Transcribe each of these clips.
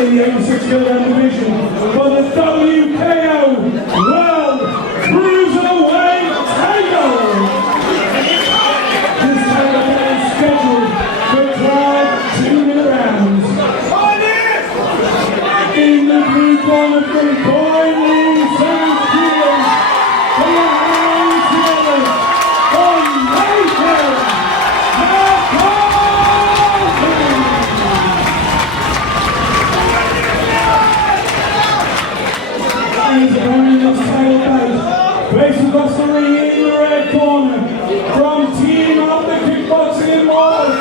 in the 86 kg division for the WKO World Cruiserweight title. This title is scheduled for 12 2-minute rounds. In the blue corner from kuie-ling, South Korea, for the hands together on McCARTHY. He's running this title bout, racing across the ring in the red corner, from Team of the Kickboxing in Wales.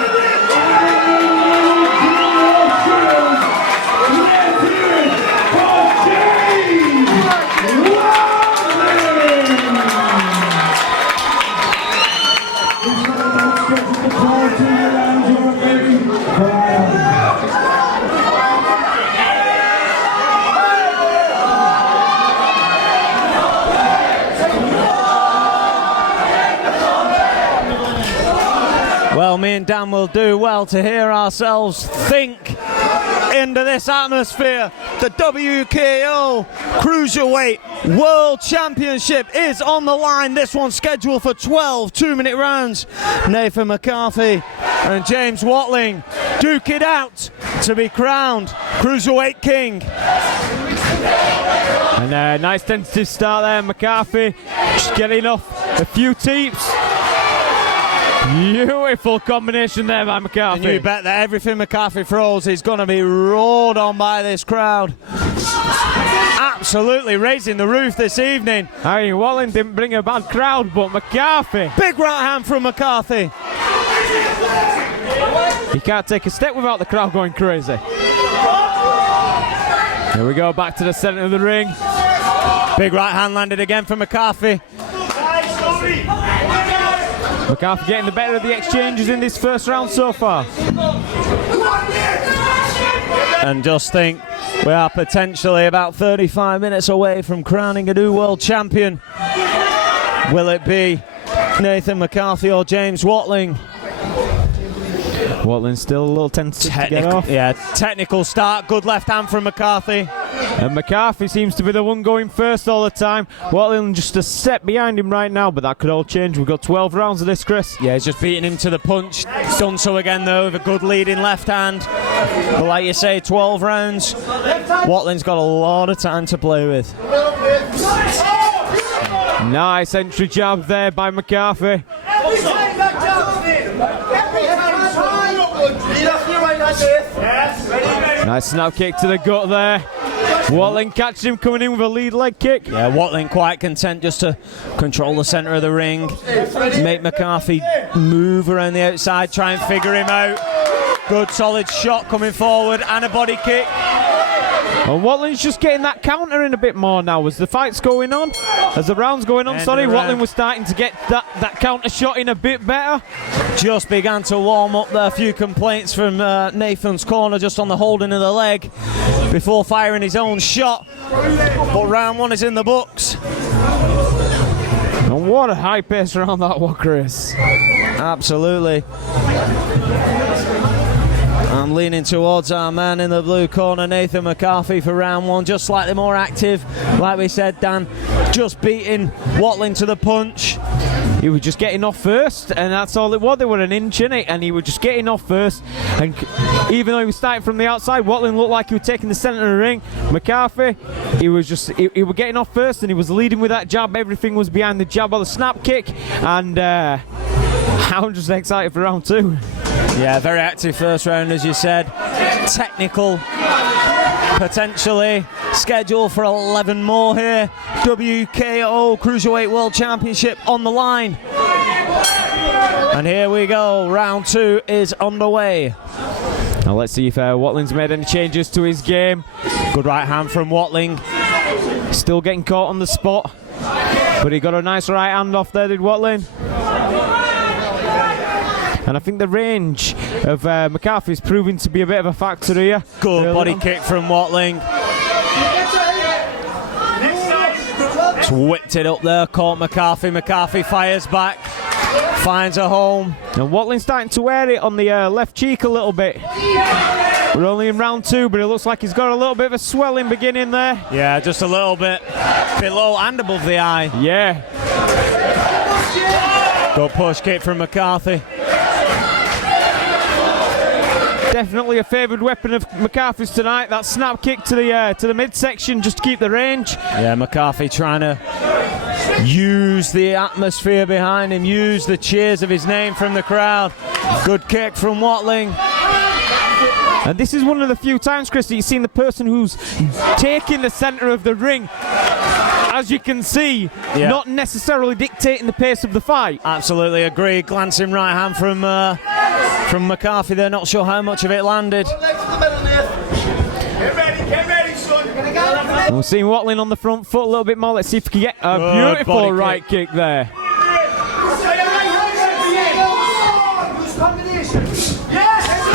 Well, me and Dan will do well to hear ourselves think into this atmosphere. The WKO Cruiserweight World Championship is on the line. This one's scheduled for 12 2-minute rounds. Nathan McCarthy and James Watling duke it out to be crowned Cruiserweight King. And a nice tentative start there, McCarthy just getting off a few teeps. Beautiful combination there by McCarthy. And you bet that everything McCarthy throws is going to be roared on by this crowd. Absolutely raising the roof this evening. I mean, Watling didn't bring a bad crowd, but McCarthy. Big right hand from McCarthy. He can't take a step without the crowd going crazy. Here we go, back to the centre of the ring. Big right hand landed again from McCarthy. McCarthy getting the better of the exchanges in this first round so far. And just think, we are potentially about 35 minutes away from crowning a new world champion. Will it be Nathan McCarthy or James Watling? Watling still a little tentative to get off. Yeah, technical start, good left hand from McCarthy. And McCarthy seems to be the one going first all the time. Watling just a step behind him right now, but that could all change. We've got 12 rounds of this, Chris. Yeah, he's just beating him to the punch. He's done so again though with a good leading left hand. But like you say, 12 rounds. Watling's got a lot of time to play with. Nice entry jab there by McCarthy. Nice snap kick to the gut there. Watling catches him coming in with a lead leg kick. Yeah, Watling quite content just to control the centre of the ring, make McCarthy move around the outside, try and figure him out. Good solid shot coming forward and a body kick. And Watling's just getting that counter in a bit more now as the fight's going on. As the round's going on, sorry, Watling was starting to get that counter shot in a bit better. Just began to warm up there. A few complaints from Nathan's corner just on the holding of the leg before firing his own shot. But round one is in the books. And what a high pace round that was, Chris. Absolutely. I'm leaning towards our man in the blue corner, Nathan McCarthy, for round one. Just slightly more active, like we said, Dan. Just beating Watling to the punch. He was just getting off first, and that's all it was. They were an inch in it, and he was just getting off first. And even though he was starting from the outside, Watling looked like he was taking the centre of the ring. McCarthy, he was was getting off first, and he was leading with that jab. Everything was behind the jab or the snap kick, and I'm just excited for round two. Yeah, very active first round, as you said. Technical, potentially scheduled for 11 more here. WKO Cruiserweight World Championship on the line. And here we go, round two is underway. Now let's see if Watling's made any changes to his game. Good right hand from Watling. Still getting caught on the spot, but he got a nice right hand off there, did Watling. And I think the range of McCarthy is proving to be a bit of a factor here. Good body kick from Watling. Just whipped it up there, caught McCarthy. McCarthy fires back, finds a home. And Watling's starting to wear it on the left cheek a little bit. We're only in round 2, but it looks like he's got a little bit of a swelling beginning there. Yeah, just a little bit below and above the eye. Yeah. Good push kick from McCarthy. Definitely a favoured weapon of McCarthy's tonight. That snap kick to the midsection just to keep the range. Yeah, McCarthy trying to use the atmosphere behind him, use the cheers of his name from the crowd. Good kick from Watling. And this is one of the few times, Chris, that you've seen the person who's taking the centre of the ring, as you can see, not necessarily dictating the pace of the fight. Absolutely agree. Glancing right hand from McCarthy there. Not sure how much of it landed. We're seeing Watling on the front foot a little bit more. Let's see if we can get a beautiful right kick there.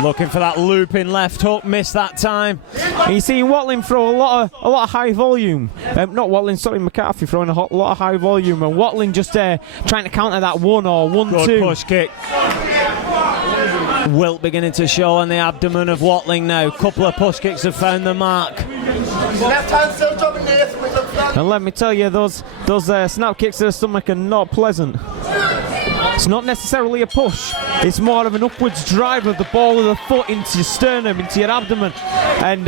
Looking for that looping left hook, missed that time. And you're seeing Watling throw a lot of high volume. Not Watling, sorry, McCarthy throwing a lot of high volume, and Watling just trying to counter that 1 or 1-2. Good push kick. Wilt beginning to show on the abdomen of Watling now. Couple of push kicks have found the mark. Left hand still dropping there. And let me tell you, those snap kicks to the stomach are not pleasant. It's not necessarily a push, it's more of an upwards drive of the ball of the foot into your sternum, into your abdomen, and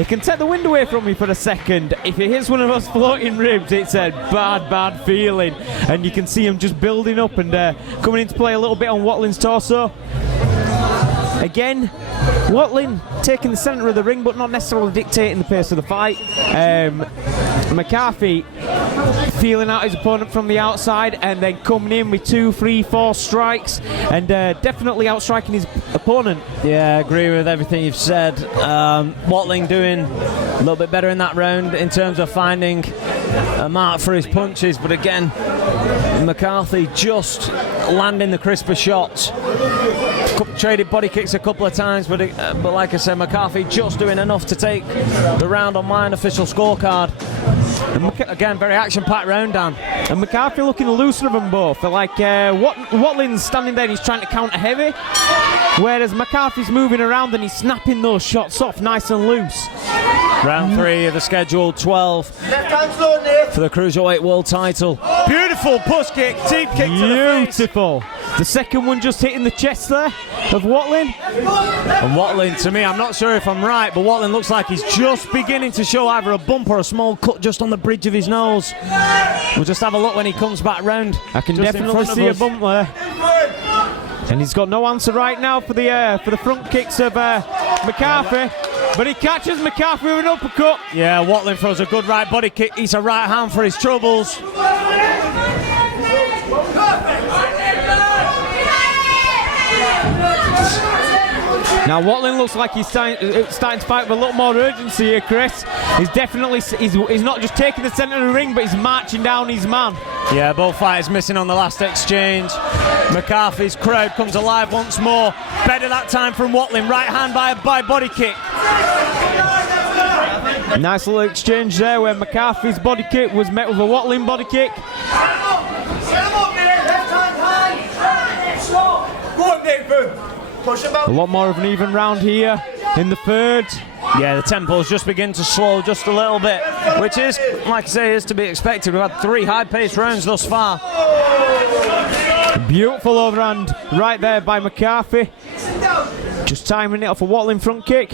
it can take the wind away from you for a second. If it hits one of those floating ribs, it's a bad feeling, and you can see him just building up and coming into play a little bit on Watling's torso. Again, Watling taking the centre of the ring, but not necessarily dictating the pace of the fight. McCarthy feeling out his opponent from the outside and then coming in with 2, 3, 4 strikes and definitely outstriking his opponent. Yeah, I agree with everything you've said. Watling doing a little bit better in that round in terms of finding a mark for his punches, but again, McCarthy just landing the crisper shots. Traded body kicks a couple of times, but like I said, McCarthy just doing enough to take the round on my unofficial scorecard. And again, very action-packed round, Dan. And McCarthy looking looser of them both. They're like Watling's standing there and he's trying to counter heavy, whereas McCarthy's moving around and he's snapping those shots off nice and loose. Round 3 of the scheduled 12 for the Cruiserweight World title. Beautiful push kick, deep kick to the face. Beautiful. The second one just hitting the chest there of Watling. And Watling, to me, I'm not sure if I'm right, but Watling looks like he's just beginning to show either a bump or a small cut just on the bridge of his nose. We'll just have a look when he comes back round. I can definitely see a bump there. And he's got no answer right now for the front kicks of McCarthy. But he catches McCarthy with an uppercut. Yeah, Watling throws a good right body kick. He's a right hand for his troubles. Now Watling looks like he's starting to fight with a lot more urgency here, Chris. He's definitely he's not just taking the centre of the ring, but he's marching down his man. Yeah, both fighters missing on the last exchange. McCarthy's crowd comes alive once more. Better that time from Watling. Right hand by body kick. Nice little exchange there where McCarthy's body kick was met with a Watling body kick. A lot more of an even round here in the third. Yeah, the tempo's just begin to slow just a little bit, which is, like I say, is to be expected. We've had 3 high-paced rounds thus far. Beautiful overhand right there by McCarthy. Just timing it off a Watling front kick.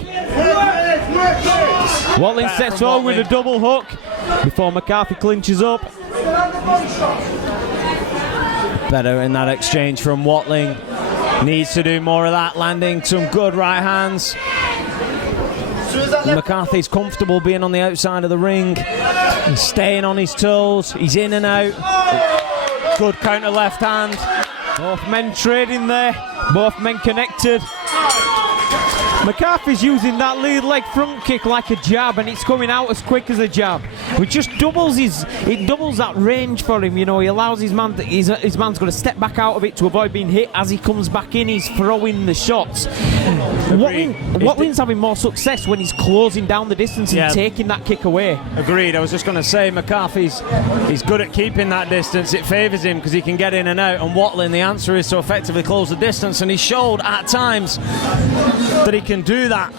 Watling sets on with a double hook before McCarthy clinches up. Better in that exchange from Watling. Needs to do more of that, landing some good right hands. McCarthy's comfortable being on the outside of the ring. He's staying on his toes. He's in and out. Good counter left hand. Both men trading there. Both men connected. McCarthy's using that lead leg front kick like a jab, and it's coming out as quick as a jab. It just doubles that range for him. You know, he allows his man's got to step back out of it to avoid being hit. As he comes back in, he's throwing the shots. Watling's having more success when he's closing down the distance and taking that kick away. Agreed. I was just going to say, McCarthy's good at keeping that distance. It favours him because he can get in and out. And Watling, the answer is to effectively close the distance, and he showed at times that he can do that.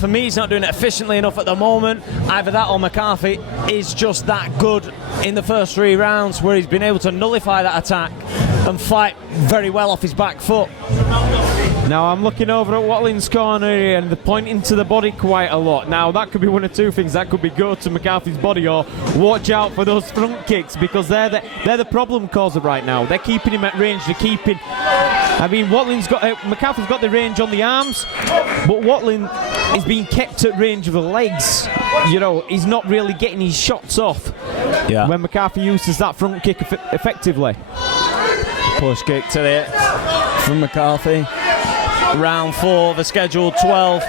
For me, he's not doing it efficiently enough at the moment. Either that or McCarthy is just that good in the first 3 rounds, where he's been able to nullify that attack and fight very well off his back foot. Now I'm looking over at Watling's corner here, and they're pointing to the body quite a lot. Now that could be one of two things. That could be go to McCarthy's body or watch out for those front kicks, because they're the problem causer right now. They're keeping him at range. They're keeping. I mean, McCarthy's got the range on the arms, but Watling is being kept at range of the legs. You know, he's not really getting his shots off when McCarthy uses that front kick effectively. Push kick to the from McCarthy. Round 4 of a scheduled 12.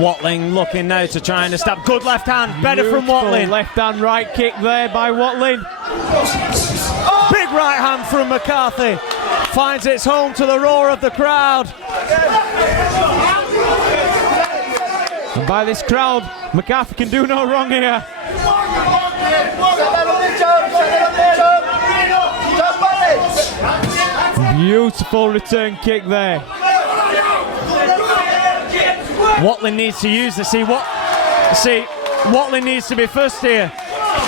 Watling looking now to try and stab. Good left hand, better from Watling. Left hand right kick there by Watling. Big right hand from McCarthy. Finds its home to the roar of the crowd. And by this crowd, McCarthy can do no wrong here. Beautiful return kick there. Watling needs to use this. Watling needs to be first here.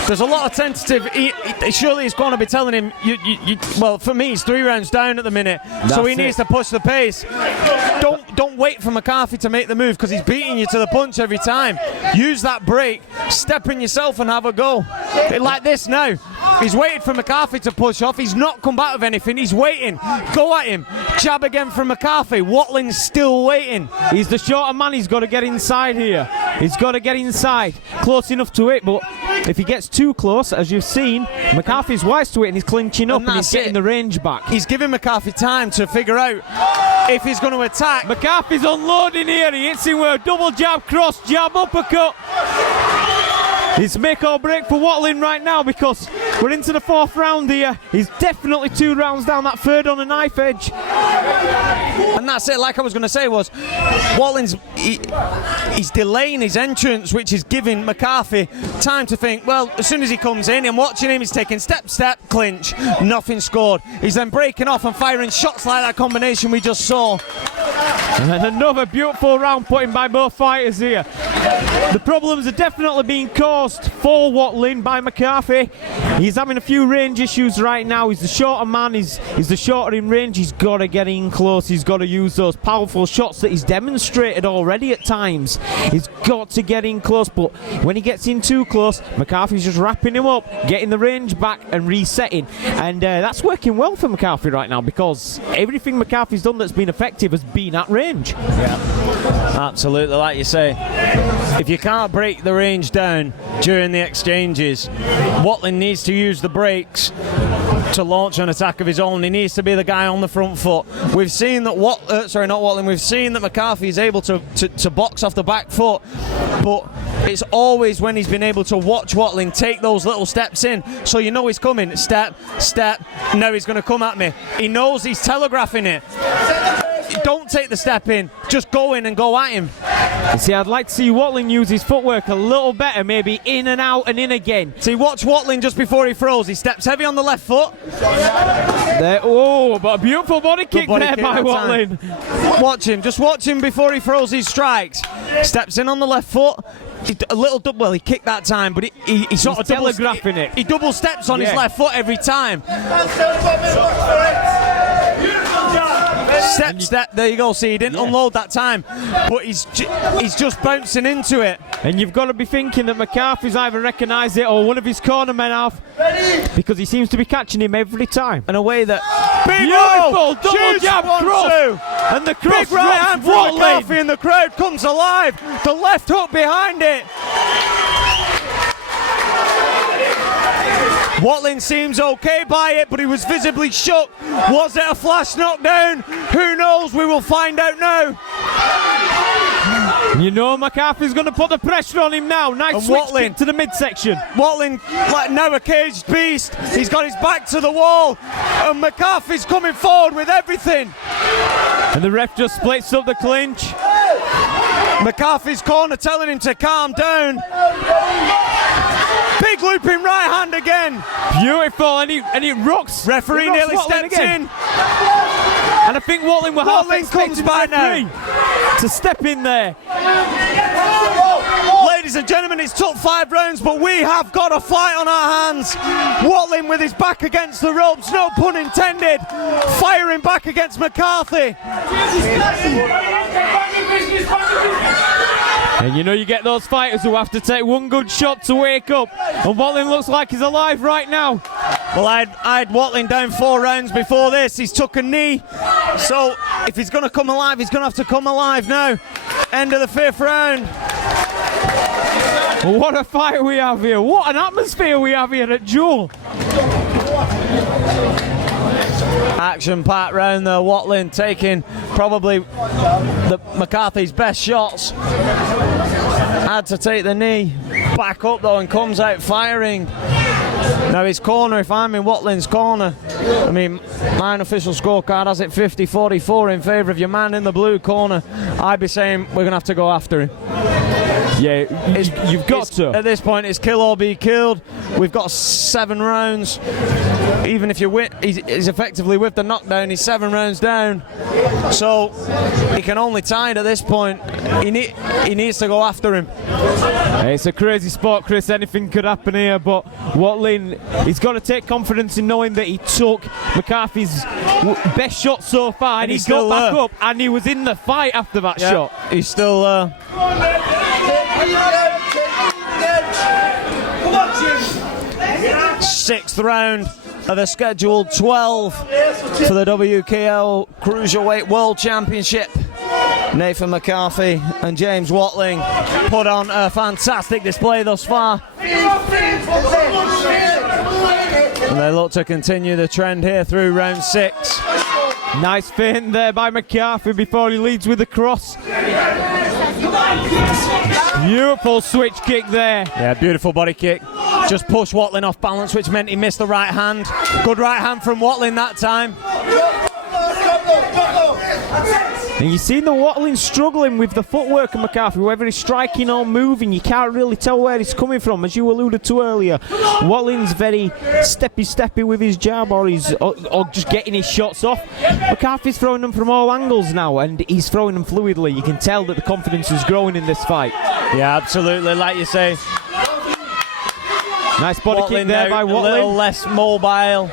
There's a lot of tentative. Surely he's going to be telling him, well, for me, he's 3 rounds down at the minute, so he needs to push the pace. Don't wait for McCarthy to make the move, because he's beating you to the punch every time. Use that break, step in yourself and have a go. Like this now. He's waited for McCarthy to push off. He's not come back with anything. He's waiting. Go at him. Jab again from McCarthy. Watling's still waiting. He's the shorter man. He's got to get inside here. He's got to get inside. Close enough to it, but if he gets too close, as you've seen, McCarthy's wise to it and he's clinching up and he's getting the range back. He's giving McCarthy time to figure out if he's going to attack. McCarthy's unloading here. He hits him with a double jab, cross jab, uppercut. It's make or break for Watling right now, because we're into the 4th round here. He's definitely 2 rounds down, that 3rd on a knife edge. And that's it, like I was going to say, was Watling's he's delaying his entrance, which is giving McCarthy time to think, well, as soon as he comes in, I'm watching him, he's taking step, clinch, nothing scored. He's then breaking off and firing shots like that combination we just saw. And another beautiful round put in by both fighters here. The problems are definitely being caused for Watling by McCarthy. He's having a few range issues right now. He's the shorter man, he's the shorter in range. He's got to get in close. He's got to use those powerful shots that he's demonstrated already at times. He's got to get in close, but when he gets in too close, McCarthy's just wrapping him up, getting the range back and resetting. And that's working well for McCarthy right now, because everything McCarthy's done that's been effective has been at range. Yeah, absolutely, like you say. If you can't break the range down during the exchanges, Watling needs to use the breaks to launch an attack of his own. He needs to be the guy on the front foot. We've seen that we've seen that McCarthy is able to box off the back foot, but it's always when he's been able to watch Watling take those little steps in, so you know he's coming. Step, now he's going to come at me. He knows he's telegraphing it. Don't take the step in, just go in and go at him. You see, I'd like to see Watling use his footwork a little better, maybe in and out and in again. See, watch Watling just before he throws. He steps heavy on the left foot. There, oh, but a beautiful body kick there by Watling. Watch him, just watch him before he throws his strikes. Steps in on the left foot. A little double, well, he kicked that time, but he sort of telegraphing it. He double steps on his left foot every time. Step, there you go. See, he didn't unload that time, but he's just bouncing into it. And you've got to be thinking that McCarthy's either recognised it or one of his cornermen have, because he seems to be catching him every time. In a way that beautiful double jab cross, and the cross big right hand from McCarthy, and the crowd comes alive. The left hook behind it. Watling seems okay by it, but he was visibly shook. Was it a flash knockdown? Who knows? We will find out now. You know McCarthy's going to put the pressure on him now. Nice switch kick to the midsection. Watling, like now a caged beast. He's got his back to the wall, and McCarthy's coming forward with everything. And the ref just splits up the clinch. McCarthy's corner telling him to calm down. Big looping right hand again. Beautiful, and it rocks. Referee nearly Watling stepped in. And I think Watling were half Watling comes expecting by the referee to step in there. Ladies and gentlemen, it's took 5 rounds, but we have got a fight on our hands. Watling with his back against the ropes, no pun intended, firing back against McCarthy. And you know you get those fighters who have to take one good shot to wake up. And Watling looks like he's alive right now. Well, I had Watling down 4 rounds before this. He's took a knee. So if he's going to come alive, he's going to have to come alive now. End of the 5th round. What a fight we have here. What an atmosphere we have here at Duel. Action-packed round there. Watling taking probably McCarthy's best shots. Had to take the knee. Back up though and comes out firing. Now his corner, if I'm in Watling's corner, I mean, my unofficial scorecard has it 50-44 in favour of your man in the blue corner. I'd be saying we're going to have to go after him. Yeah, you've got to. At this point, it's kill or be killed. We've got 7 rounds. Even if you win, he's effectively with the knockdown. He's 7 rounds down. So he can only tie it at this point. He needs to go after him. It's a crazy sport, Chris. Anything could happen here, but Watling, he's got to take confidence in knowing that he took McCarthy's best shot so far, and he got back up, and he was in the fight after that shot. He's still 6th round of the scheduled 12 for the WKO Cruiserweight World Championship. Nathan McCarthy and James Watling put on a fantastic display thus far. And they look to continue the trend here through round 6. Nice feint there by McCarthy before he leads with the cross. Beautiful switch kick there. Yeah, beautiful body kick. Just pushed Watling off balance, which meant he missed the right hand. Good right hand from Watling that time. And you've seen the Watling struggling with the footwork of McCarthy, whether he's striking or moving, you can't really tell where he's coming from, as you alluded to earlier. Watling's very steppy with his jab, or just getting his shots off. McCarthy's throwing them from all angles now, and he's throwing them fluidly. You can tell that the confidence is growing in this fight. Yeah, absolutely, like you say. Nice body kick there by Watling. A little less mobile.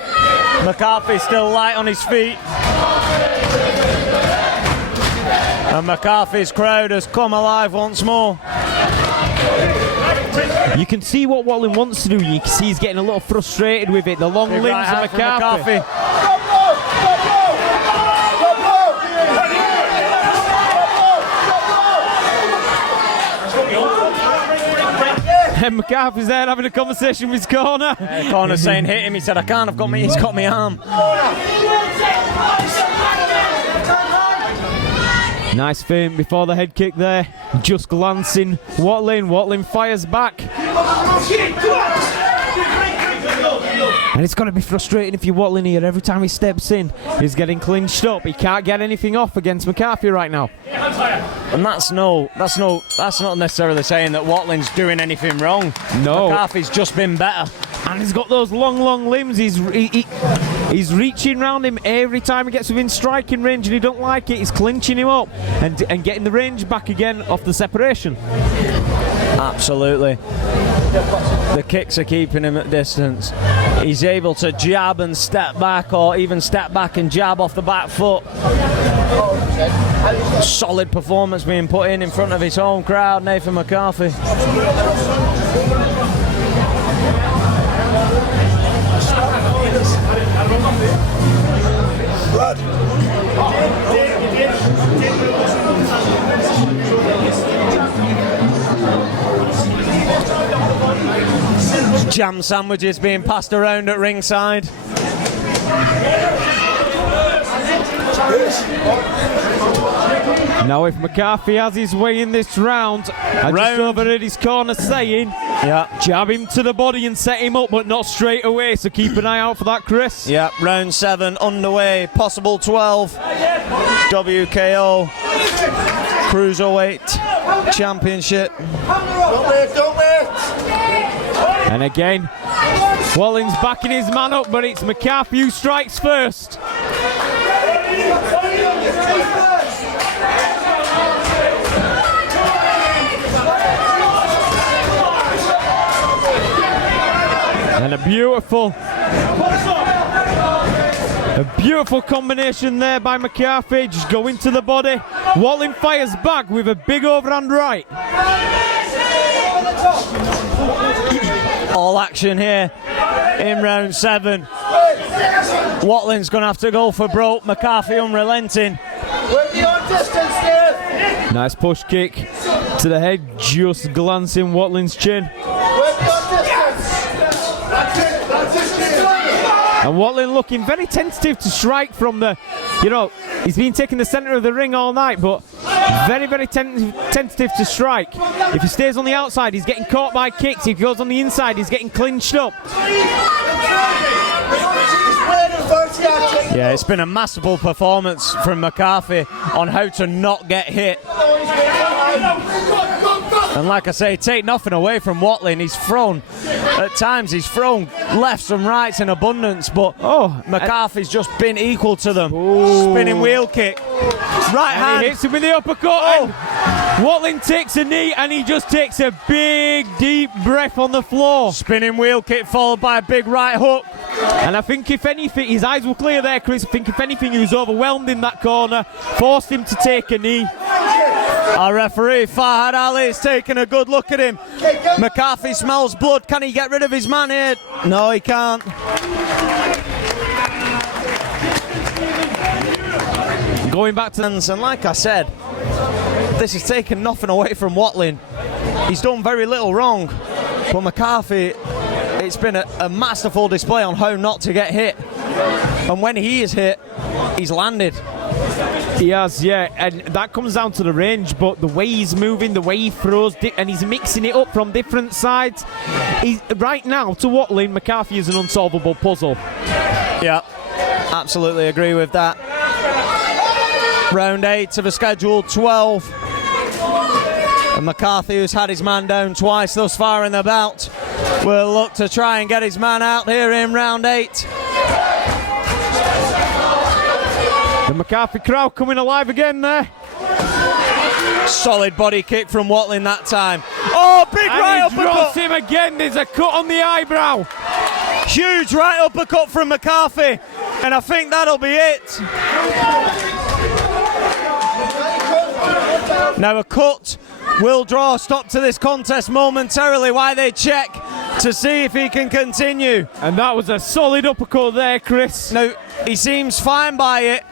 McCarthy's still light on his feet. And McCarthy's crowd has come alive once more. You can see what Watling wants to do. You can see he's getting a little frustrated with it. The long limbs of McCarthy. And McCarthy's there having a conversation with his corner. Corner saying hit him. He said, I can't, he's got my arm. Nice feint before the head kick there. Just glancing. Watling fires back. And it's going to be frustrating if you're Watling here. Every time he steps in, he's getting clinched up. He can't get anything off against McCarthy right now. And that's not necessarily saying that Watling's doing anything wrong. No. McCarthy's just been better. And he's got those long limbs. He's reaching round him every time he gets within striking range, and he don't like it. He's clinching him up and getting the range back again off the separation. Absolutely. The kicks are keeping him at distance. He's able to jab and step back, or even step back and jab off the back foot. Solid performance being put in front of his home crowd, Nathan McCarthy. Jam sandwiches being passed around at ringside. Now if McCarthy has his way in this round, I just overheard his corner saying, jab him to the body and set him up, but not straight away, so keep an eye out for that, Chris. Yeah, round 7 underway, possible 12. WKO Cruiserweight Championship. Don't wait. And again, Watling's backing his man up, but it's McCarthy who strikes first. And a beautiful combination there by McCarthy. Just go into the body. Watling fires back with a big overhand right. All action here in round 7. Watling's going to have to go for broke. McCarthy unrelenting. We're beyond distance, Dave. Nice push kick to the head, just glancing Watling's chin. We're beyond distance. That's it, And Watling looking very tentative to strike from the, he's been taking the centre of the ring all night, but very, very tentative to strike. If he stays on the outside, he's getting caught by kicks. If he goes on the inside, he's getting clinched up. Yeah, it's been a masterful performance from McCarthy on how to not get hit. And like I say, take nothing away from Watling. He's thrown, at times he's thrown lefts and rights in abundance, but McCarthy's just been equal to them. Ooh. Spinning wheel kick. Right hand. He hits him with the uppercut. And Watling takes a knee and he just takes a big, deep breath on the floor. Spinning wheel kick followed by a big right hook. And I think if anything, his eyes were clear there, Chris. I think if anything, he was overwhelmed in that corner. Forced him to take a knee. Our referee, Fahad Ali, is taking a good look at him. McCarthy smells blood. Can he get rid of his man here? No, he can't. Going back to and like I said, this has taken nothing away from Watling. He's done very little wrong, but McCarthy, it's been a masterful display on how not to get hit. And when he is hit, he's landed. He has, yeah, and that comes down to the range, but the way he's moving, the way he throws, and he's mixing it up from different sides. Right now, to Watling, McCarthy is an unsolvable puzzle. Yeah, absolutely agree with that. Round 8 of a scheduled 12. And McCarthy, who's had his man down twice thus far in the bout, will look to try and get his man out here in round 8. The McCarthy crowd coming alive again there. Solid body kick from Watling that time. Oh, big right uppercut. And he drops him again. There's a cut on the eyebrow. Huge right uppercut from McCarthy. And I think that'll be it. Now a cut will draw a stop to this contest momentarily while they check to see if he can continue. And that was a solid uppercut there, Chris. Now, he seems fine by it.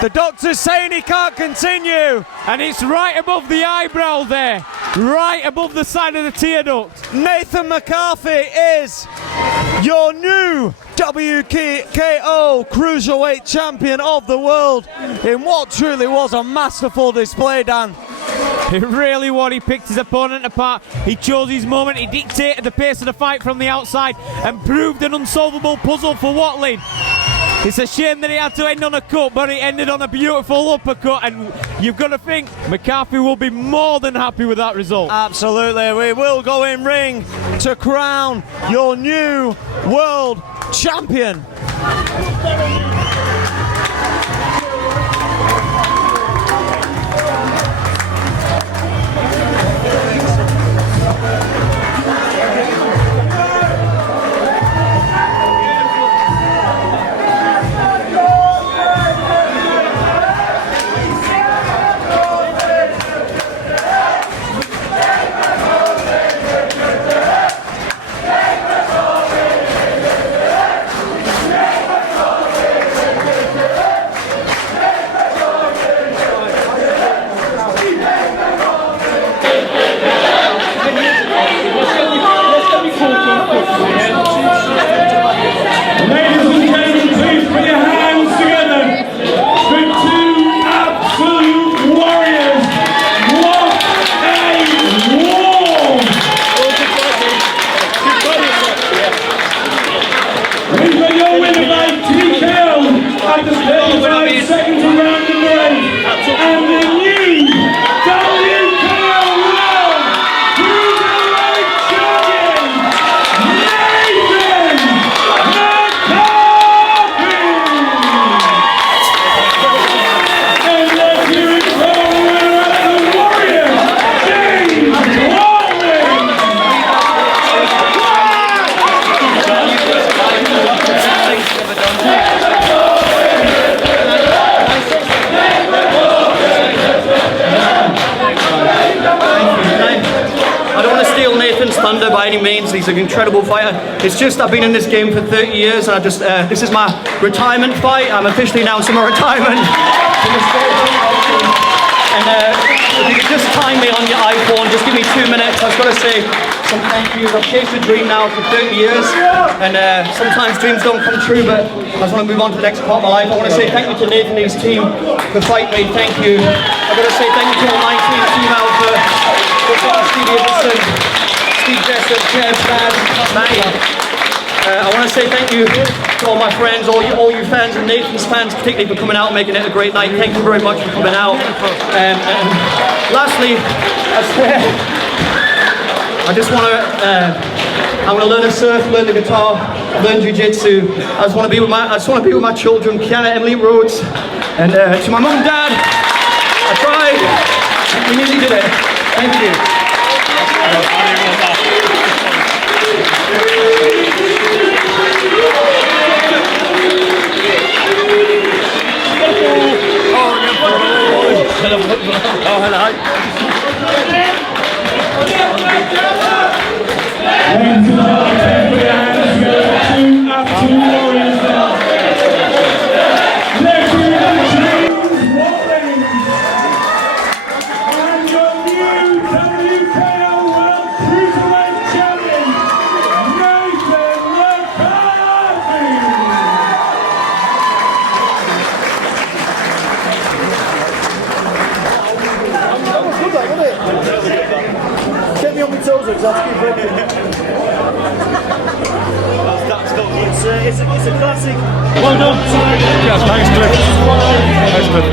The doctor's saying he can't continue. And it's right above the eyebrow there. Right above the side of the tear duct. Nathan McCarthy is your new WKO Cruiserweight Champion of the World in what truly was a masterful display, Dan. It really was. He picked his opponent apart. He chose his moment. He dictated the pace of the fight from the outside and proved an unsolvable puzzle for Watling. It's a shame that he had to end on a cut, but it ended on a beautiful uppercut, and you've got to think McCarthy will be more than happy with that result. Absolutely. We will go in ring to crown your new world champion. thunder by any means. He's an incredible fighter. It's just I've been in this game for 30 years, and I just this is my retirement fight. I'm officially announcing my retirement from the sport. And if you could just time me on your iPhone, just give me 2 minutes. I was going to say some thank yous. I've chased a dream now for 30 years, and sometimes dreams don't come true, but I just want to move on to the next part of my life. I want to say thank you to Nathan and his team for fighting me. Thank you. I've got to say thank you to all 19 team out for Missin, Steve Jessup, Kev, Bad, Matty. I want to say thank you to all my friends, all you fans, and Nathan's fans particularly, for coming out and making it a great night. Thank you very much for coming out. Lastly, I just want to. I'm going to learn to surf, learn the guitar, learn jiu-jitsu. I just want to be with my children, Kiana, Emily, Rhodes, and to my mum and dad. I tried. We nearly did it. Thank you. Oh, hello. And your new WKO World Cruiserweight Champion, McCARTHY. Get me on my toes, because I have to keep breaking. It's a classic. Well done. Yes, thanks, Cliff. Thanks, Cliff.